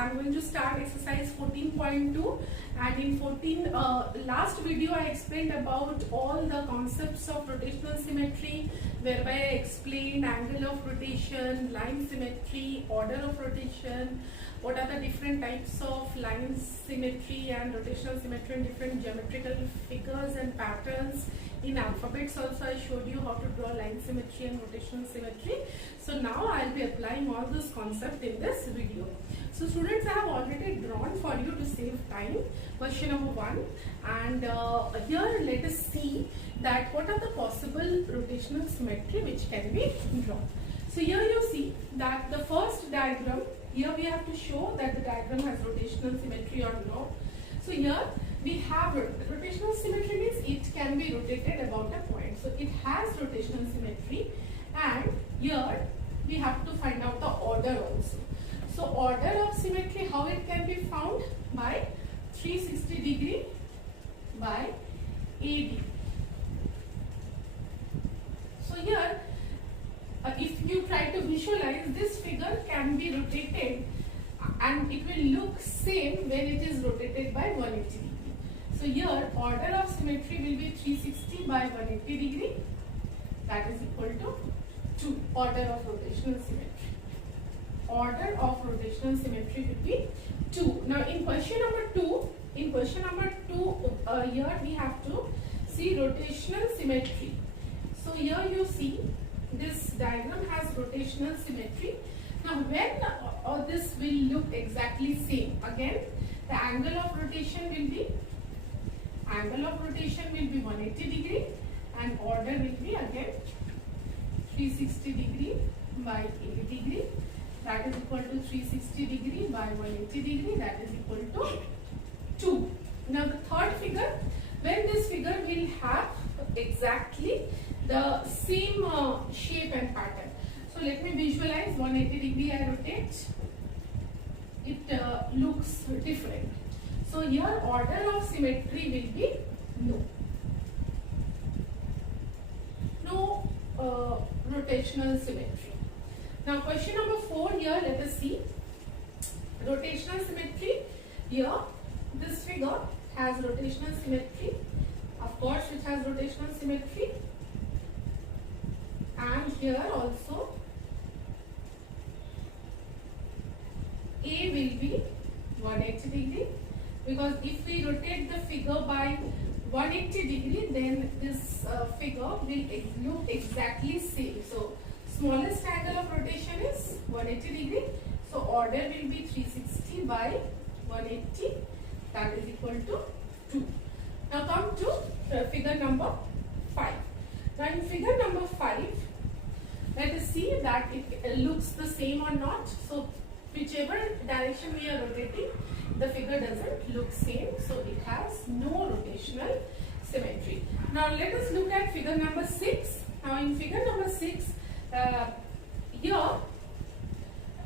I'm going to start exercise 14.2, and in last video I explained about all the concepts of rotational symmetry, whereby I explained angle of rotation, line symmetry, order of rotation, what are the different types of line symmetry and rotational symmetry and different geometrical figures and patterns. In alphabets also I showed you how to draw line symmetry and rotational symmetry. So now I will be applying all those concepts in this video. So students, I have already drawn for you to save time question number 1, and here let us see that what are the possible rotational symmetry which can be drawn. So here you see that the first diagram, here we have to show that the diagram has rotational symmetry or not. So here we have rotational symmetry means it can be rotated about a point. So it has rotational symmetry, and here we have to find out the order also. So order of symmetry, how it can be found? By 360 degree by AD. So here if you try to visualize, this figure can be rotated and it will look same when it is rotated by 180 degree. So here order of symmetry will be 360 by 180 degree, that is equal to 2. Order of rotational symmetry. Order of rotational symmetry will be 2. Now in question number 2, here we have to see rotational symmetry. So here you see this diagram has rotational symmetry. Now when this will look exactly same, again the angle of rotation will be 180 degree and order will be again 360 degree by 80 degree, that is equal to 360 degree by 180 degree, that is equal to 2. Now the third figure, when this figure will have exactly the same shape and pattern. So let me visualize 180 degree I rotate, it looks different. So here order of symmetry will be no rotational symmetry. Now question number 4, here let us see rotational symmetry. Here this figure has rotational symmetry, of course it has rotational symmetry, and here also A will be 180 degree, because if we rotate the figure by 180 degree, then this figure will look exactly same. So smallest angle of rotation is 180 degree, so order will be 360 by 180, that is equal to 2. Now come to figure number 5. Now in figure number 5, let us see that it looks the same or not. So whichever direction we are rotating, the figure doesn't look same, so it has no rotational symmetry. Now let us look at figure number 6. Now in figure number 6, here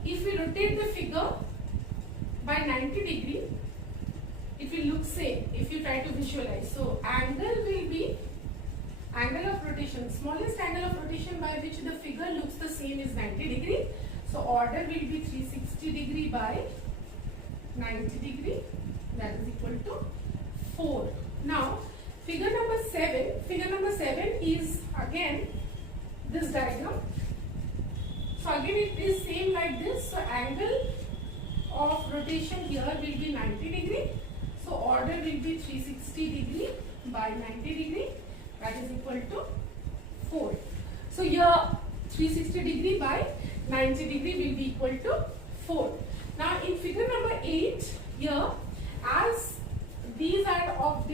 if we rotate the figure by 90 degree, it will look same if you try to visualize. So angle will be angle of rotation, smallest angle of rotation by which the figure looks the same is 90 degree. So order will be 360 degree by 90 degree, that is equal to 4. Now figure number 7 is again this diagram. So again it is same like this. So angle of rotation here will be 90 degree. So order will be 360 degree by 90 degree, that is equal to 4. So here 360 degree by 90 degree will be equal to 4. Now in figure number 8, here as these are of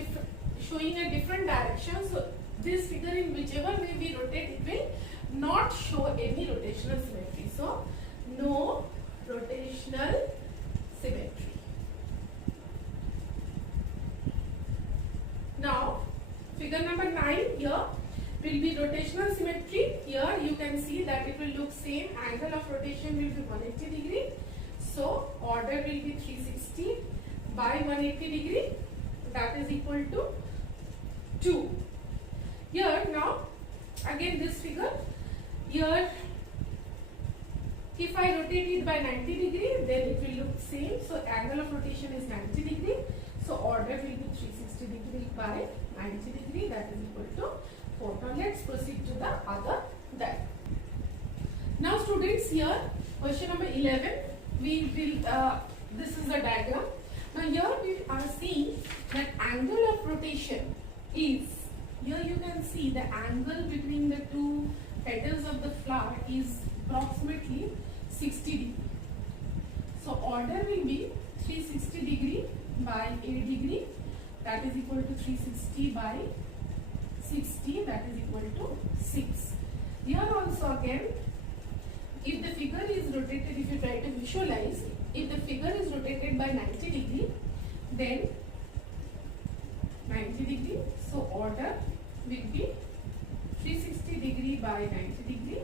showing a different direction, so this figure in whichever way we rotate, it will not show any rotational symmetry. So no rotational symmetry. Now figure number 9, here will be rotational symmetry. Here you can see that it will look same, angle of rotation will be 180 degree. So order will be 360 by 180 degree, that is equal to 2. Here now again this figure, here If I rotate it by 90 degree, then it will look same. So angle of rotation is 90 degree. So order will be 360 degree by 90 degree, that is equal to 4. Now let's proceed to the other diagram. Now students, here question number 11, we will this is the diagram. Now here we are seeing that angle of rotation is, here you can see the angle between the two petals of the flower is approximately 60 degree. So order will be 360 degree by 8 degree, that is equal to 360 by 60, that is equal to 6. Here also again, if the figure is rotated, if you try to visualize, if the figure is rotated by 90 degree, then 90 degree, so order will be 360 degree by 90 degree,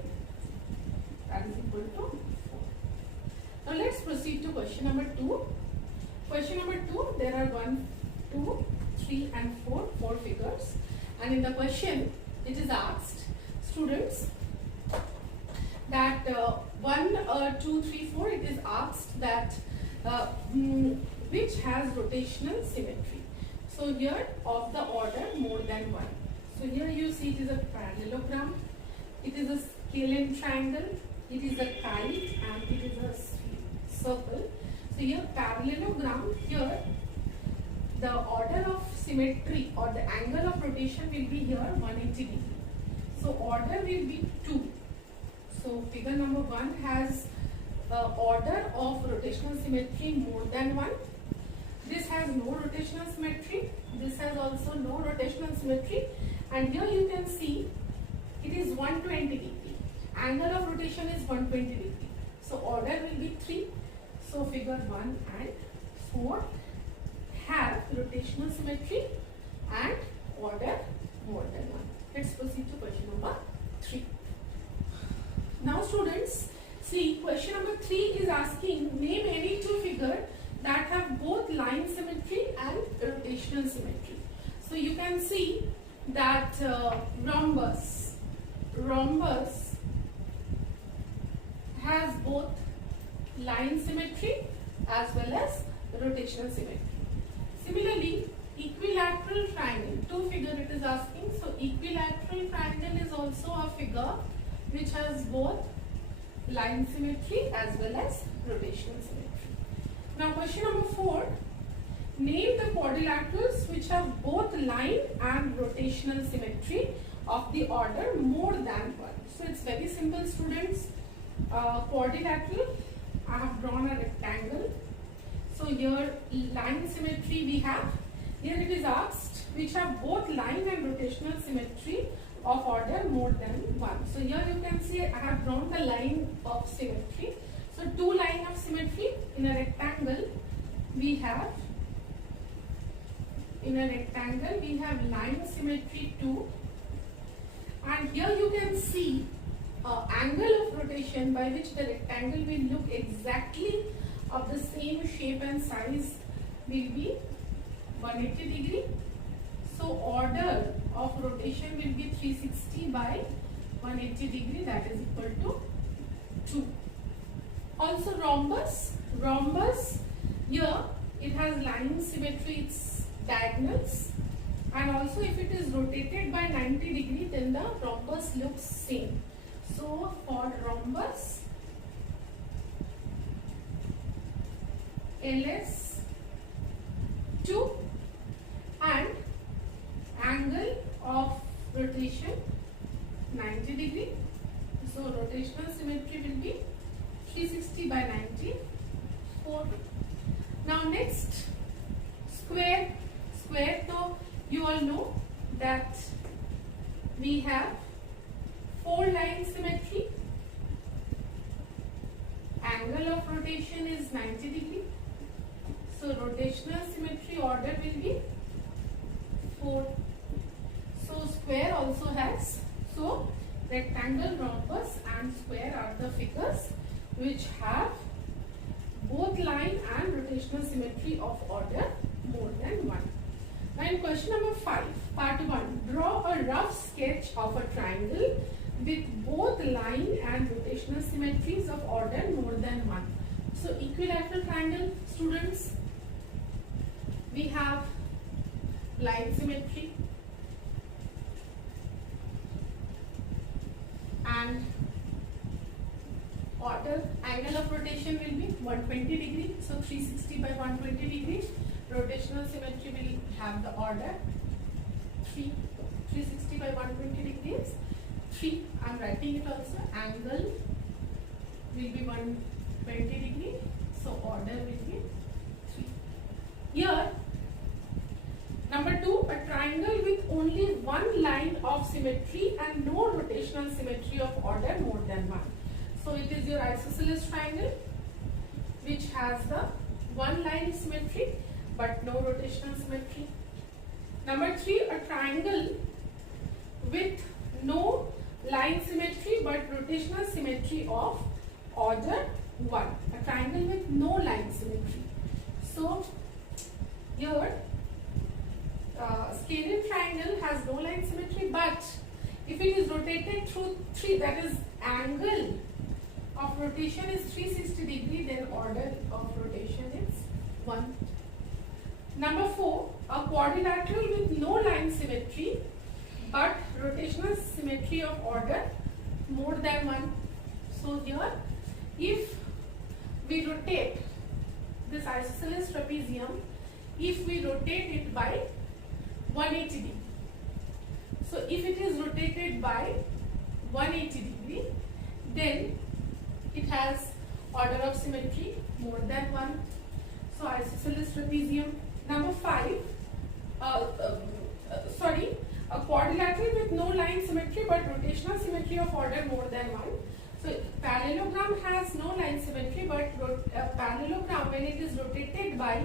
that is equal to 4. Now let's proceed to question number 2. Question number 2, there are 1, 2, 3 and 4 figures, and in the question it is asked students that 1, 2, 3, 4, it is asked that which has rotational symmetry. So here of the order more than 1. So here you see it is a parallelogram, it is a scalene triangle, it is a kite, and it is a circle. So here parallelogram, here the order of symmetry or the angle of rotation will be here 180 degree. So order will be 2. So figure number 1 has order of rotational symmetry more than 1. This has no rotational symmetry. This has also no rotational symmetry. And here you can see it is 120 degree. Angle of rotation is 120 degree. So order will be 3. So figure 1 and 4 have rotational symmetry and order more than 1. Let's proceed to question number 3. Now students, see question number 3 is asking name any two figures that have both line symmetry and rotational symmetry. So you can see that rhombus has both line symmetry as well as rotational symmetry. Similarly, equilateral triangle, two figure it is asking. So equilateral triangle is also a figure which has both line symmetry as well as rotational symmetry. Now question number 4, name the quadrilaterals which have both line and rotational symmetry of the order more than 1. So it's very simple students. Quadrilateral, I have drawn a rectangle. So here line symmetry we have. Here it is asked which have both line and rotational symmetry of order more than 1. So here you can see I have drawn the line of symmetry. So two line of symmetry in a rectangle we have. In a rectangle we have line symmetry 2, and here you can see angle of rotation by which the rectangle will look exactly of the same shape and size will be 180 degree. So order of rotation will be 360 by 180 degree, that is equal to 2. Also rhombus, here it has line symmetry, its diagonals, and also if it is rotated by 90 degree then the rhombus looks same. So for rhombus, LS 2 and angle of rotation 90 degree. So rotational symmetry will be 360 by 90, 4. Now next, square. So you all know that we have 4 line symmetry. Angle of rotation is 90 degree. So rotational symmetry order will be 4. So square also has. So rectangle, rhombus and square are the figures which have both line and rotational symmetry of order more than 1. Now in question number 5, part 1, draw a rough sketch of a triangle with both line and rotational symmetries of order more than one. So equilateral triangle, students, we have line symmetry and order. Angle of rotation will be 120 degree, so 360 by 120 degrees. Rotational symmetry will have the order 360 by 120 degrees. 3, I am writing it also. Angle will be 120 degree, so order will be 3. Here, number 2, a triangle with only one line of symmetry and no rotational symmetry of order more than 1. So it is your isosceles triangle which has the one line symmetry but no rotational symmetry. Number 3, a triangle with no line symmetry but rotational symmetry of order 1. A triangle with no line symmetry. So here scalene triangle has no line symmetry, but if it is rotated through 3, that is angle of rotation is 360 degree, then order of rotation is 1. Number 4, a quadrilateral with no line symmetry but rotational symmetry of order more than 1. So here, if we rotate this isosceles trapezium, if we rotate it by 180 degree, so if it is rotated by 180 degree, then it has order of symmetry more than 1. So isosceles trapezium. Number 5, a quadrilateral with no line symmetry but rotational symmetry of order more than 1. So parallelogram has no line symmetry, but parallelogram, when it is rotated by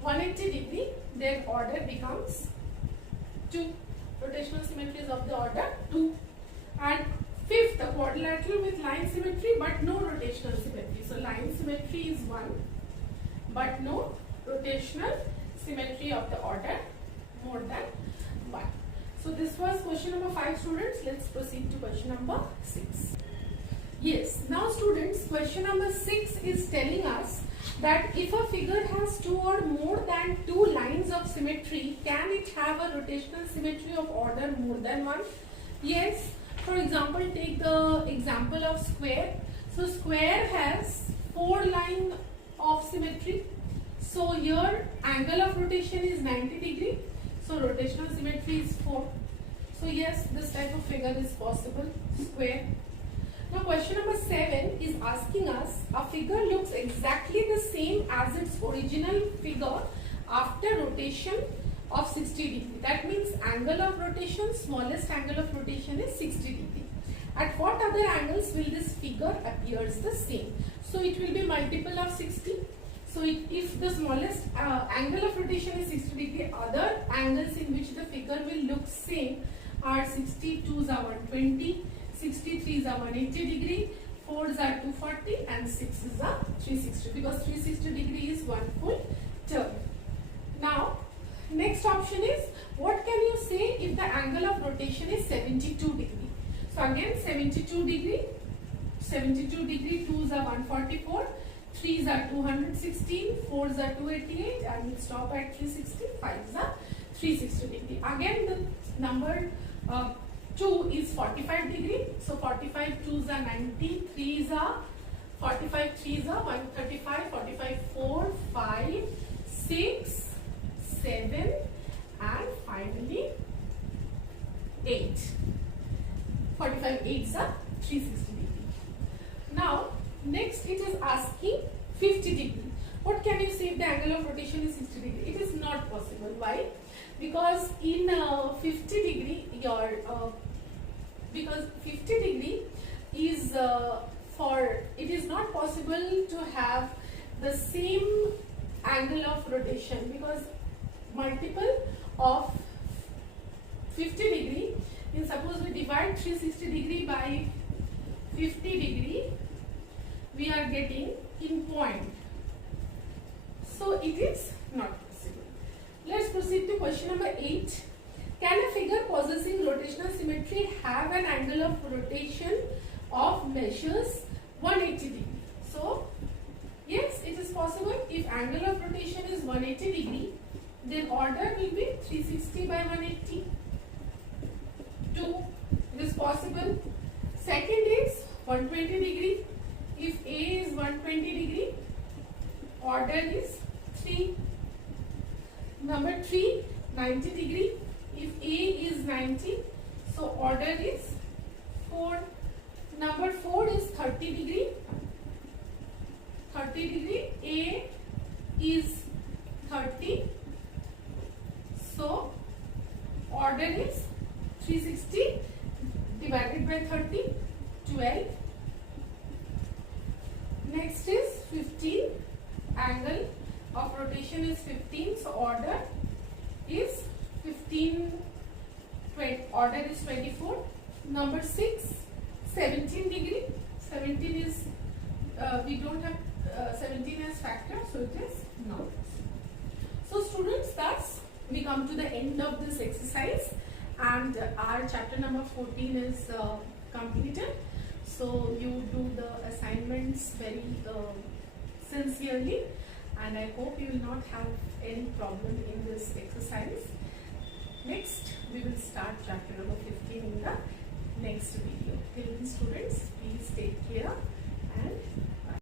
180 degree, then order becomes 2. Rotational symmetry is of the order 2. And 5th, a quadrilateral with line symmetry but no rotational symmetry. So line symmetry is 1 but no rotational symmetry of the order more than 1. So this was question number 5, students. Let's proceed to question number 6. Yes, now students, question number 6 is telling us that if a figure has 2 or more than 2 lines of symmetry, can it have a rotational symmetry of order more than 1? Yes. For example, take the example of square. So square has 4 lines of symmetry. So here angle of rotation is 90 degree. So rotational symmetry is 4. So yes, this type of figure is possible, square. Now question number 7 is asking us, a figure looks exactly the same as its original figure after rotation of 60 degree. That means angle of rotation, smallest angle of rotation is 60 degree. At what other angles will this figure appears the same? So it will be multiple of 60. So if the smallest angle of rotation is 60 degree, other angles in which the figure will look same are 62s are 120, 63s are 180 degree, 4s are 240 and 6s are 360, because 360 degree is one full turn. Now next option is, what can you say if the angle of rotation is 72 degree? So again 72 degree, 2s are 144, 3s are 216, 4s are 288 and we stop at 360, 5s are 360 degree. Again the number 2 is 45 degree, so 45 2s are 90, 3s are 45 3s are 135, 45 4, 5, 6, 7 and finally 8. 45 8s are 360 degree. Now next it is asking 50 degree. What can you say if the angle of rotation is 60 degree? It is not possible. Why? Because in 50 degree because 50 degree is it is not possible to have the same angle of rotation, because multiple of 50 degree, and suppose we divide 360 degree by 50 degree, we are getting in point. So it is not possible. Let's proceed to question number 8. Can a figure possessing rotational symmetry we have an angle of rotation of measures 180 degree. So yes, it is possible. If angle of rotation is 180 degree, then order will be 360 by 180. 2. It is possible. Second is 120 degree. If A is 120 degree, order is 3. Number 3, 90 degree. If A is 90, so order is 4. Number 4 is 30 degree. 30 degree, A is 30, so order is 360 divided by 30, 12. Next is 15, angle of rotation is 15, so order is 15, order is 24. Number 6, 17 degree. 17 is, we don't have 17 as factor, so it is not. So students, thus we come to the end of this exercise, and our chapter number 14 is completed. So you do the assignments very sincerely, and I hope you will not have any problem in this exercise. Next, we will start chapter number 15 in the next video. Till then, students, please take care and